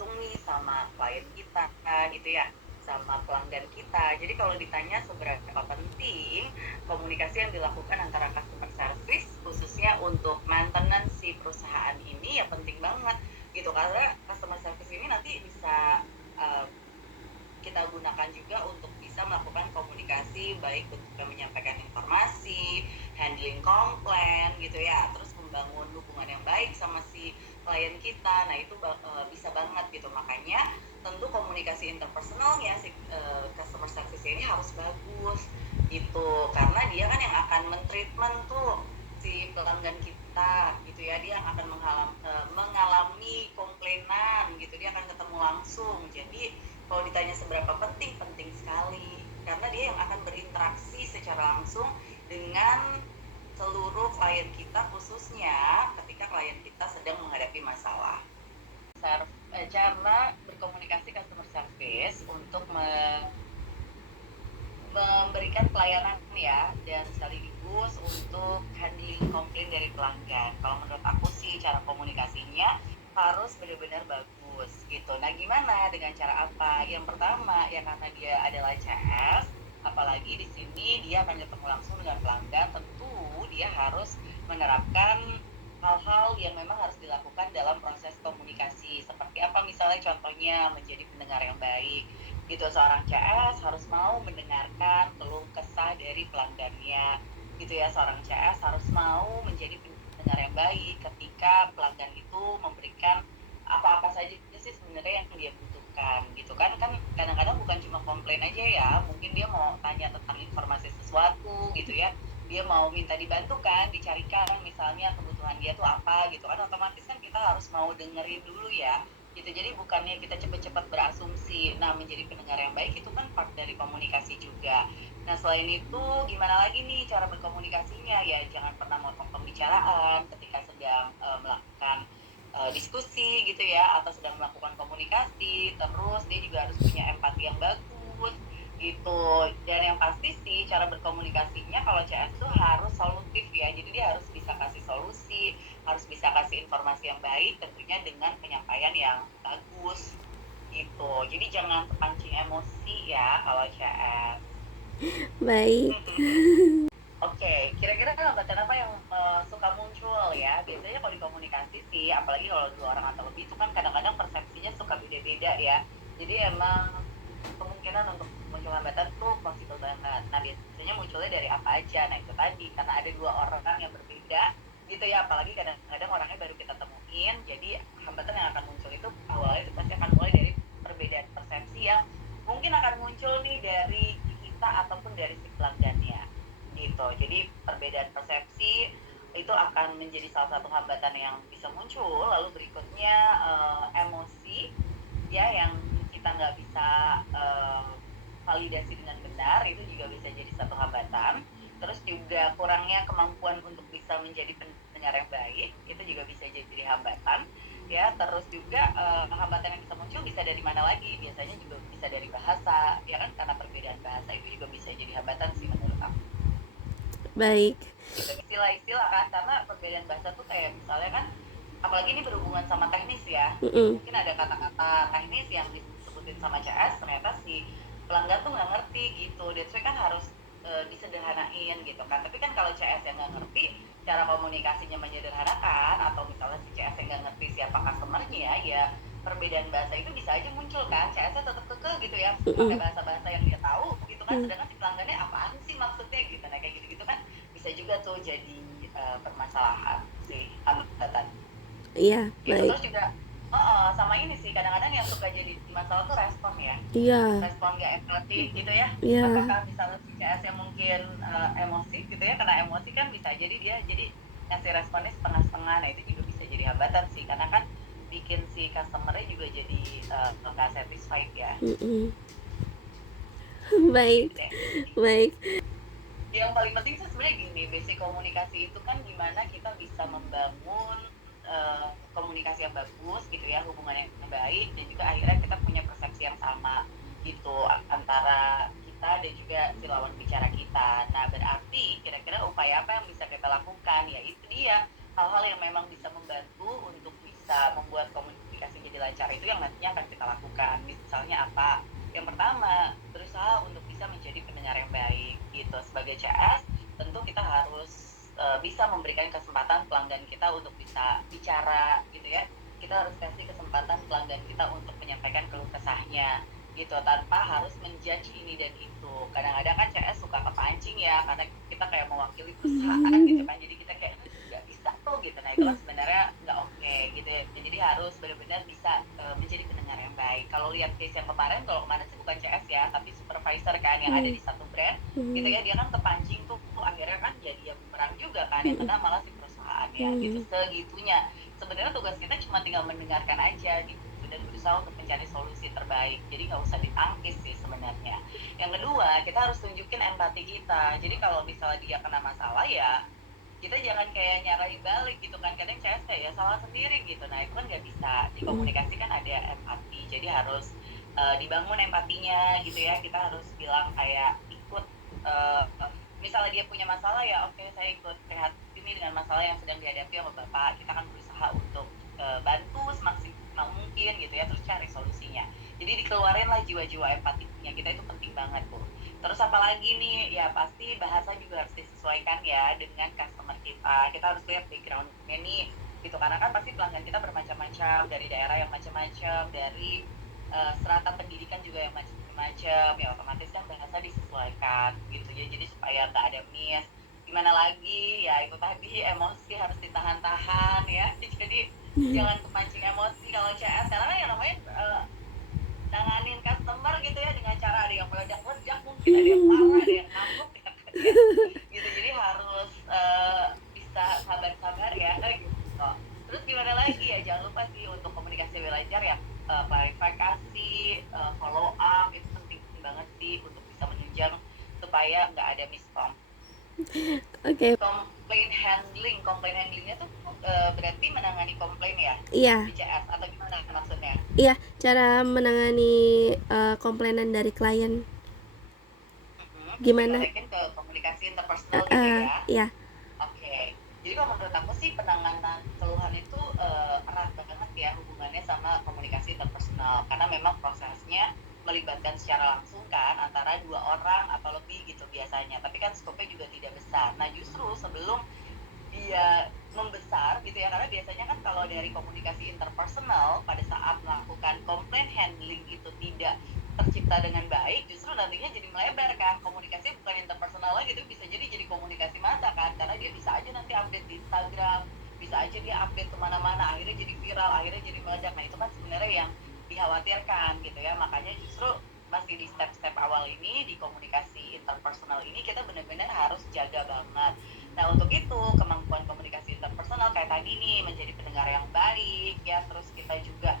langsung nih sama klien kita gitu ya, sama pelanggan kita. Jadi kalau ditanya seberapa penting komunikasi yang dilakukan antara customer service khususnya untuk maintenance si perusahaan ini, ya penting banget gitu, karena customer service ini nanti bisa uh, kita gunakan juga untuk bisa melakukan komunikasi baik untuk menyampaikan informasi, handling komplain gitu ya, terus membangun hubungan yang baik sama si klien kita. Nah itu bisa banget gitu, makanya tentu komunikasi interpersonalnya si customer service ini harus bagus gitu, karena dia kan yang akan mentreatment tuh si pelanggan kita gitu ya, dia yang akan mengalami komplainan gitu, dia akan ketemu langsung. Jadi kalau ditanya seberapa penting, penting sekali. Karena dia yang akan berinteraksi secara langsung dengan seluruh klien kita, khususnya ketika klien kita sedang menghadapi masalah. Cara berkomunikasi customer service untuk memberikan pelayanan ya, dan sekaligus untuk handling komplain dari pelanggan. Kalau menurut aku sih cara komunikasinya harus benar-benar bagus gitu. Nah gimana, dengan cara apa? Yang pertama ya, karena dia adalah CS, apalagi di sini dia akan ketemu langsung dengan pelanggan, tentu dia harus menerapkan hal-hal yang memang harus dilakukan dalam proses komunikasi. Seperti apa misalnya, contohnya menjadi pendengar yang baik gitu. Seorang CS harus mau mendengarkan keluh kesah dari pelanggannya gitu ya. Seorang CS harus mau menjadi pendengar yang baik ketika pelanggan itu memberikan apa-apa saja sih sebenarnya yang dia butuhkan gitu kan. Kan kadang-kadang bukan cuma komplain aja ya, mungkin dia mau tanya tentang informasi sesuatu gitu ya, dia mau minta dibantu kan, dicarikan misalnya kebutuhan dia tuh apa gitu kan, otomatis kan kita harus mau dengerin dulu ya gitu. Jadi bukannya kita cepat-cepat berasumsi. Nah menjadi pendengar yang baik itu kan part dari komunikasi juga. Nah selain itu gimana lagi nih cara berkomunikasinya, ya jangan pernah motong pembicaraan ketika sedang melakukan diskusi gitu ya, atau sedang melakukan komunikasi. Terus dia juga harus punya empati yang bagus gitu. Dan yang pasti sih cara berkomunikasinya kalau CS tuh harus solutif ya, jadi dia harus bisa kasih solusi, harus bisa kasih informasi yang baik, tentunya dengan penyampaian yang bagus gitu. Jadi jangan terpancing emosi ya kalau CS. Baik. Oke, kira-kira hambatan apa yang suka muncul ya? Biasanya kalau di komunikasi sih, apalagi kalau dua orang atau lebih, itu kan kadang-kadang persepsinya suka beda-beda ya. Jadi emang kemungkinan untuk muncul hambatan tuh possible banget. Nah biasanya munculnya dari apa aja? Nah itu tadi, karena ada dua orang yang berbeda gitu ya, apalagi kadang-kadang orangnya baru kita temuin. Jadi hambatan yang akan muncul itu awalnya itu pasti akan mulai dari perbedaan persepsi yang mungkin akan muncul nih dari kita ataupun dari si pelanggannya gitu. Jadi perbedaan persepsi itu akan menjadi salah satu hambatan yang bisa muncul. Lalu berikutnya emosi ya, yang kita nggak bisa validasi dengan benar, itu juga bisa jadi satu hambatan. Terus juga kurangnya kemampuan untuk bisa menjadi pendengar yang baik, itu juga bisa jadi hambatan ya. Terus juga hambatan yang bisa muncul bisa dari mana lagi, biasanya juga bisa dari bahasa ya kan, karena perbedaan bahasa itu juga bisa jadi hambatan sih menurut aku Baik. gitu. Istilah-istilah kan, karena perbedaan bahasa tuh kayak misalnya kan, apalagi ini berhubungan sama teknis ya, Mm-mm. mungkin ada kata-kata teknis yang disebutin sama CS, ternyata si pelanggan tuh nggak ngerti gitu. That's why kan harus disederhanain gitu kan. Tapi kan kalau CS yang nggak ngerti, cara komunikasinya menyederhanakan, atau misalnya si CS yang nggak ngerti siapa customernya, ya perbedaan bahasa itu bisa aja muncul kan. CS-nya tetap kekeh gitu ya, pakai Mm-mm. bahasa-bahasa yang dia tahu gitu kan, Mm. sedangkan si pelanggannya apaan sih maksudnya gitu. Nah kayak gitu-gitu kan bisa juga tuh jadi permasalahan sih, hambatan Iya, gitu. baik. Terus juga sama ini sih, kadang-kadang yang suka jadi masalah tuh respon ya, Iya. respon gak empatik gitu ya. Iya. Apakah misalnya si CS yang mungkin emosi gitu ya, karena emosi kan bisa jadi dia jadi ngasih responnya setengah-setengah. Nah itu juga bisa jadi hambatan sih, karena kan bikin si customer-nya juga jadi nggak satisfied ya Mm-mm. Baik. gitu deh. Baik. Yang paling penting sih sebenarnya gini, basic komunikasi itu kan gimana kita bisa membangun komunikasi yang bagus gitu ya, hubungan yang baik, dan juga akhirnya kita punya persepsi yang sama gitu antara kita dan juga si lawan bicara kita. Nah berarti kira-kira upaya apa yang bisa kita lakukan, ya itu dia hal-hal yang memang bisa membantu untuk bisa membuat komunikasi jadi lancar itu yang nantinya akan kita lakukan. Misalnya apa? Yang pertama, berusaha untuk bisa menjadi pendengar yang baik gitu. Sebagai CS, tentu kita harus bisa memberikan kesempatan pelanggan kita untuk bisa bicara gitu ya. Kita harus kasih kesempatan pelanggan kita untuk menyampaikan keluh kesahnya gitu, tanpa harus menjudge ini dan itu. Kadang-kadang kan CS suka kepancing ya, karena kita kayak mewakili perusahaan gitu kan, jadi kita kayak nggak bisa tuh gitu. Nah itu kan sebenarnya nggak oke gitu ya. Jadi harus benar-benar bisa menjadi pendengar yang baik. Kalau lihat case yang kemarin, kalau kemarin sih bukan CS ya, tapi supervisor kan yang ada di satu brand gitu ya, dia kan kepancing tuh, akhirnya kan jadi ya bumerang juga kan, yang kena malah si perusahaan ya gitu. Segitunya sebenarnya tugas kita cuma tinggal mendengarkan aja gitu, dan berusaha untuk mencari solusi terbaik. Jadi nggak usah ditangkis sih sebenarnya. Yang kedua, kita harus tunjukin empati kita. Jadi kalau misalnya dia kena masalah ya kita jangan kayak nyarahin balik gitu kan, kadang CS kayak ya salah sendiri gitu. Nah itu kan nggak bisa. Di komunikasi kan ada empati, jadi harus dibangun empatinya gitu ya. Kita harus bilang kayak ikut, misalnya dia punya masalah ya oke, saya ikut prihatin ini dengan masalah yang sedang dihadapi sama bapak. Kita akan berusaha untuk bantu semaksimal mungkin gitu ya, terus cari solusinya. Jadi dikeluarin lah jiwa-jiwa empatinya kita, itu penting banget tuh. Terus apalagi nih, ya pasti bahasa juga harus disesuaikan ya dengan customer kita. Kita harus lihat backgroundnya nih gitu, karena kan pasti pelanggan kita bermacam-macam, dari daerah yang macam-macam, dari strata pendidikan juga yang macam-macam, ya otomatis kan bahasa disesuaikan gitu ya, jadi supaya nggak ada miss. Gimana lagi ya, itu tadi emosi harus ditahan-tahan ya. Jadi jangan kepancing emosi kalau CS, karena yang namanya nanganin customer gitu ya, dengan cara ada yang meledak-ledak, mungkin ada yang marah, ada yang ngamuk ya kan ya gitu. Jadi harus bisa sabar-sabar ya gitu. Terus gimana lagi ya, jangan lupa sih untuk komunikasi lebih lancar ya, klarifikasi, follow up itu penting banget sih untuk bisa menunjang supaya nggak ada miskom. Oke. Komplain handlingnya tuh berarti menangani komplain ya Iya, di CS atau gimana maksudnya? iya, cara menangani komplainan dari klien Terus gimana? dikonekin ke komunikasi interpersonal gitu ya. Iya. Oke. Jadi kalau menurut aku sih penanganan keluhan itu erat banget ya hubungannya sama komunikasi interpersonal, karena memang prosesnya melibatkan secara langsung kan antara dua orang atau lebih gitu biasanya, tapi kan skopnya juga tidak besar. Nah justru sebelum dia membesar gitu ya, karena biasanya kan kalau dari komunikasi interpersonal pada saat melakukan complaint handling itu tidak tercipta dengan baik, justru nantinya jadi melebar kan, komunikasi bukan interpersonal lagi, itu bisa jadi komunikasi massa kan, karena dia bisa aja nanti update di Instagram, bisa aja dia update kemana-mana, akhirnya jadi viral, akhirnya jadi meledak. Nah itu kan sebenarnya yang dikhawatirkan gitu ya. Makanya justru masih di step-step awal ini, di komunikasi interpersonal ini kita benar-benar harus jaga banget. Nah untuk itu kemampuan komunikasi interpersonal kayak tadi nih, menjadi pendengar yang baik ya, terus kita juga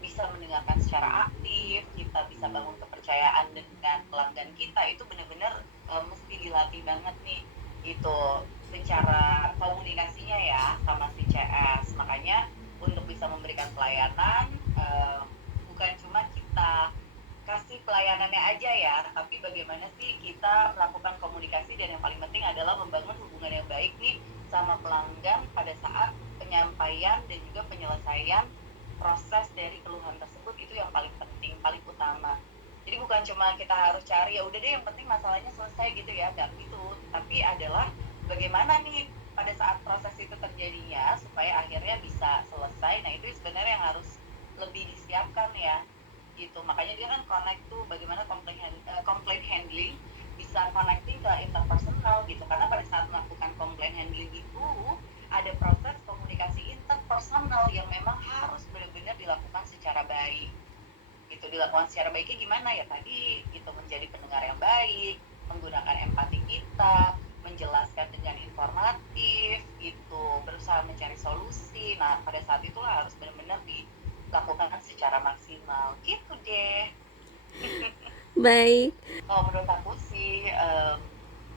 bisa mendengarkan secara aktif, kita bisa bangun kepercayaan dengan pelanggan kita, itu benar-benar mesti dilatih banget nih itu secara komunikasinya ya sama si CS. Makanya untuk bisa memberikan pelayanan, bukan cuma kita kasih pelayanannya aja ya, tapi bagaimana sih kita melakukan komunikasi, dan yang paling penting adalah membangun hubungan yang baik nih sama pelanggan pada saat penyampaian dan juga penyelesaian proses dari keluhan tersebut. Itu yang paling penting, paling utama. Jadi bukan cuma kita harus cari ya udah deh yang penting masalahnya selesai gitu ya, nggak gitu, tapi adalah bagaimana nih pada saat proses itu terjadinya supaya akhirnya bisa selesai. Nah itu sebenarnya yang harus lebih disiapkan ya gitu. Makanya dia kan connect tuh bagaimana complaint handling bisa connecting ke interpersonal gitu, karena pada saat melakukan complaint handling itu ada proses komunikasi interpersonal yang memang harus benar-benar dilakukan secara baik gitu. Dilakukan secara baiknya gimana ya, tadi itu menjadi pendengar yang baik, menggunakan empati kita, menjelaskan dengan informatif gitu, berusaha mencari solusi. Nah pada saat itulah harus benar-benar dilakukan secara maksimal gitu deh. Baik. Kalau menurut aku sih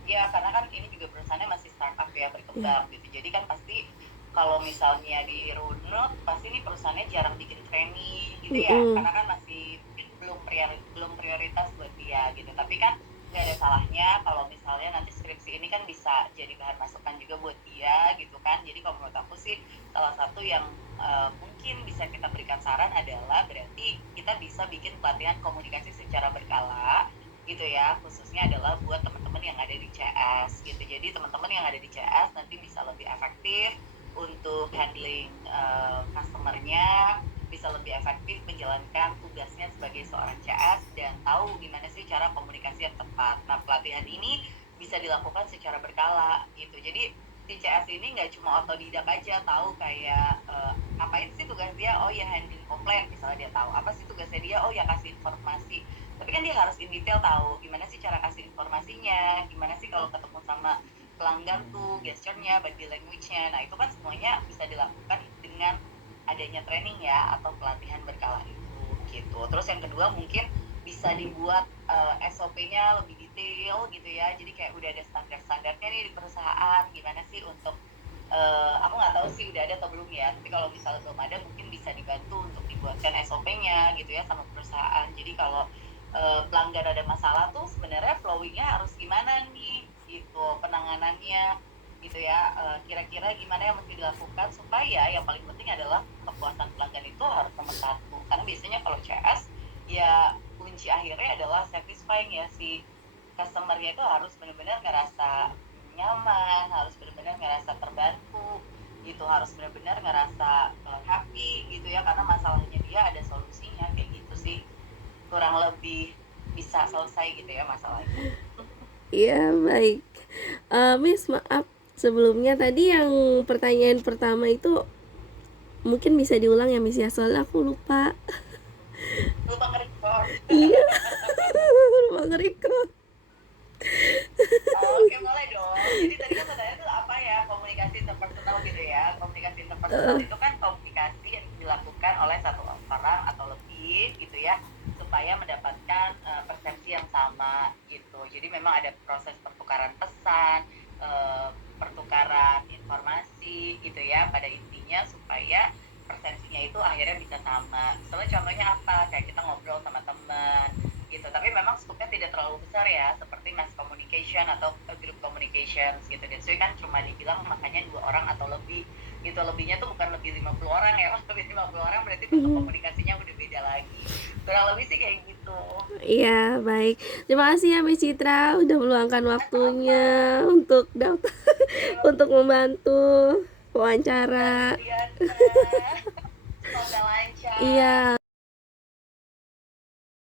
ya karena kan ini juga perusahaannya masih startup ya, Ya. berkembang gitu, jadi kan pasti kalau misalnya di runut pasti nih perusahaannya jarang bikin training gitu ya, karena kan masih belum prioritas buat dia gitu. Tapi kan nggak ada salahnya kalau misalnya nanti skripsi ini kan bisa jadi bahan masukan juga buat dia gitu kan. Jadi kalau menurut aku sih salah satu yang mungkin bisa kita berikan saran adalah berarti kita bisa bikin pelatihan komunikasi secara berkala gitu ya, khususnya adalah buat teman-teman yang ada di CS gitu. Jadi teman-teman yang ada di CS nanti bisa lebih efektif untuk handling customer-nya, bisa lebih efektif menjalankan tugasnya sebagai seorang CS dan tahu gimana sih cara komunikasi yang tepat. Nah, pelatihan ini bisa dilakukan secara berkala gitu. Jadi si CS ini nggak cuma otodidak aja tahu kayak ngapain sih tugas dia, oh ya handling komplain misalnya, dia tahu apa sih tugasnya dia, oh ya kasih informasi, tapi kan dia harus in detail tahu gimana sih cara kasih informasinya, gimana sih kalau ketemu sama pelanggan tuh gesturnya, body language-nya. Nah itu kan semuanya bisa dilakukan dengan adanya training ya atau pelatihan berkala itu gitu. Terus yang kedua mungkin bisa dibuat SOP-nya lebih detail gitu ya. Jadi kayak udah ada standar-standarnya nih di perusahaan gimana sih untuk aku nggak tahu sih udah ada atau belum ya. Tapi kalau misalnya belum ada mungkin bisa dibantu untuk dibuatkan SOP-nya gitu ya sama perusahaan. Jadi kalau pelanggan ada masalah tuh sebenarnya flowing-nya harus gimana nih gitu, penanganannya gitu ya, kira-kira gimana yang mesti dilakukan supaya yang paling penting adalah kepuasan pelanggan itu harus nomor satu. Karena biasanya kalau CS ya kunci akhirnya adalah satisfying ya, si customer-nya itu harus benar-benar ngerasa nyaman, harus benar-benar ngerasa terbantu gitu, harus benar-benar ngerasa happy gitu ya, karena masalahnya dia ada solusinya kayak gitu sih, kurang lebih bisa selesai gitu ya masalahnya. Iya, baik. Miss, maaf sebelumnya tadi yang pertanyaan pertama itu mungkin bisa diulang ya, Miss ya, soalnya aku lupa. Lupa nge-record. Iya, lupa nge-record. Oke, boleh dong. Jadi tadi kan pertanyaan itu apa ya? Komunikasi interpersonal gitu ya. Komunikasi interpersonal itu kan komunikasi yang dilakukan oleh satu orang atau lebih gitu ya, supaya mendapatkan persepsi yang sama gitu. Jadi memang ada proses pertukaran pesan, pertukaran informasi gitu ya pada intinya supaya persepsinya itu akhirnya bisa sama. Misalnya contohnya apa? Kayak kita ngobrol sama teman gitu, tapi memang skupnya tidak terlalu besar ya seperti mass communication atau group communications gitu. Dan so kan cuma dibilang makanya 2 orang atau lebih gitu, lebihnya tuh bukan lebih 50 orang ya. Lebih 50 orang berarti bentuk komunikasinya udah beda lagi, kurang lebih sih kayak gitu. Iya, baik. Terima kasih ya Miss Citra udah meluangkan Apa-apa. waktunya untuk daftar Iya, untuk membantu Mbak wawancara. Juliana, semoga lancar. Iya.